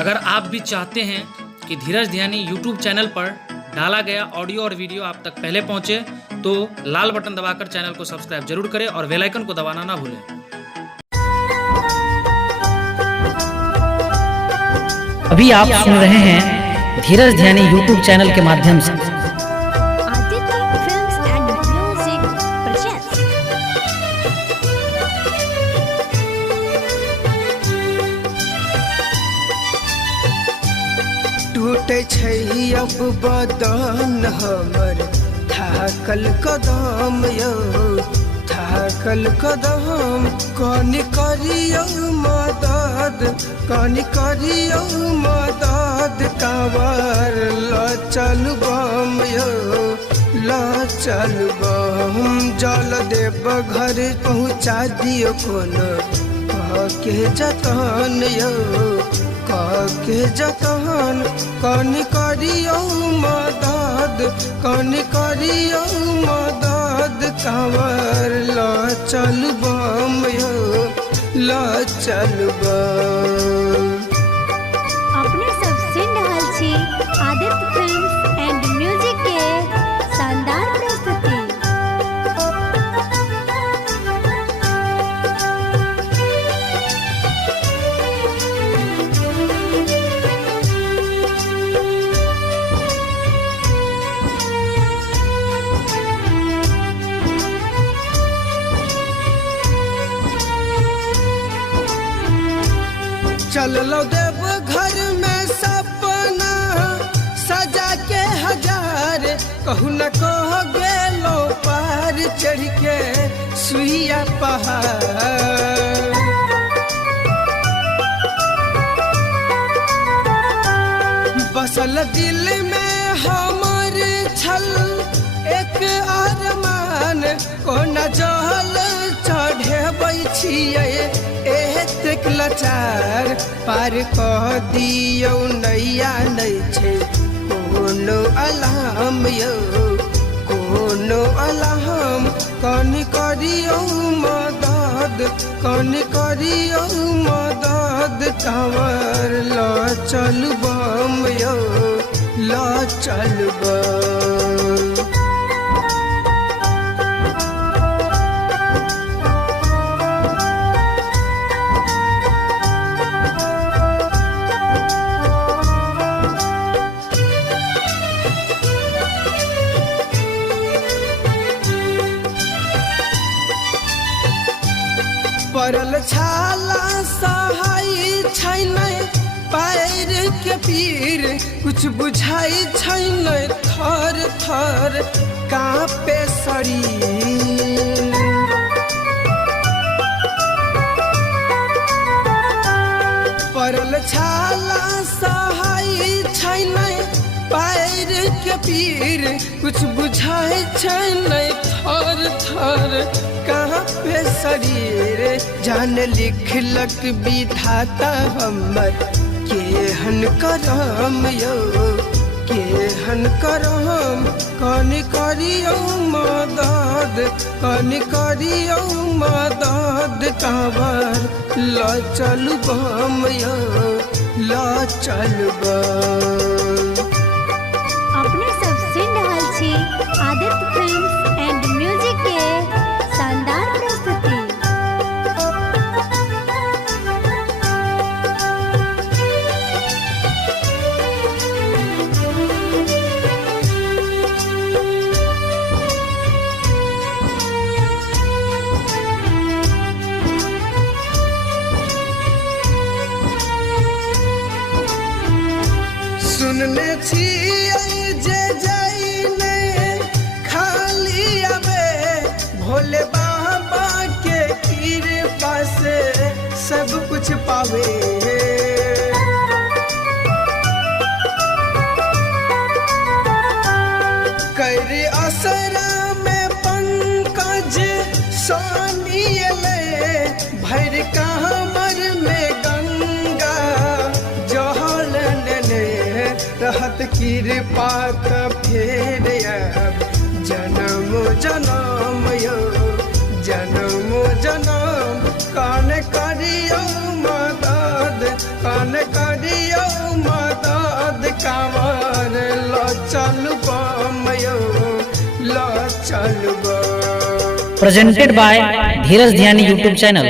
अगर आप भी चाहते हैं कि धीरज ध्यानी यूट्यूब चैनल पर डाला गया ऑडियो और वीडियो आप तक पहले पहुंचे तो लाल बटन दबाकर चैनल को सब्सक्राइब जरूर करें और बेल आइकन को दबाना ना भूलें। अभी आप सुन रहे हैं धीरज ध्यानी यूट्यूब चैनल के माध्यम से। टूटे छै अब बदन हमर थाकल कदम यौ थाकल कदम कनि करियौ मदद कनि करियौ मदद कांवर ल चल बम यौ ल चल बम जल देव घर पहुँचा दियो कोनो के जतन यौ के जतन कनि करियौ मदद कनि करियौ मदद कांवर ल चल बम यौ ल चल बम। अपने सब सुन रहल छी आदित्य फिल्म्स एंड म्यूजिक के शानदार प्रस्तुति। चल लो देव घर में सपना सजा के हजार कहू न कह गेलो पार चढ़ के सुइया पहाड़। बसल दिल में हमर छल एक अरमान कोना जल चढ़ेबै छियै एतेक लाचार पार कह दियौ नैया नहि छै कोनो अलाम यौ कोनो अलाम कनि करियौ मदद कनि करियौ मदद कांवर ल चल बम यौ ल चल बम। पड़ल छाला सहाय छै नै पैर के पीर कुछ बुझाई छै नै थर थर कांपे शरीर। पड़ल छाला सहाय छै नै पैर के पीर कुछ बुझाई छै नै थर थर कांपे शरीर। जान लिखलक विधाता हमर केहन करम यौ केहन करम कनि करियौ मदद कनि करियौ मदद कांवर ल चल बम यौ ल चल बम। अपने सब सुन रहल छी आदित्य फिल्म्स एंड म्यूजिक के शानदार प्रस्तुति। सुनने छियै जे जाइने खाली अबे भोले बाबा के कृपा से सब कुछ पावे। कर असरा में पंकज सोनी ले भर कमर में गंगा जहल ने रहत कृपा त फेर अब जन्म जन्म यौ जन्म जन्म कान करियौ मदद कान करियौ चल मयो ला चल presented by Dheeraj Dhyani YouTube channel.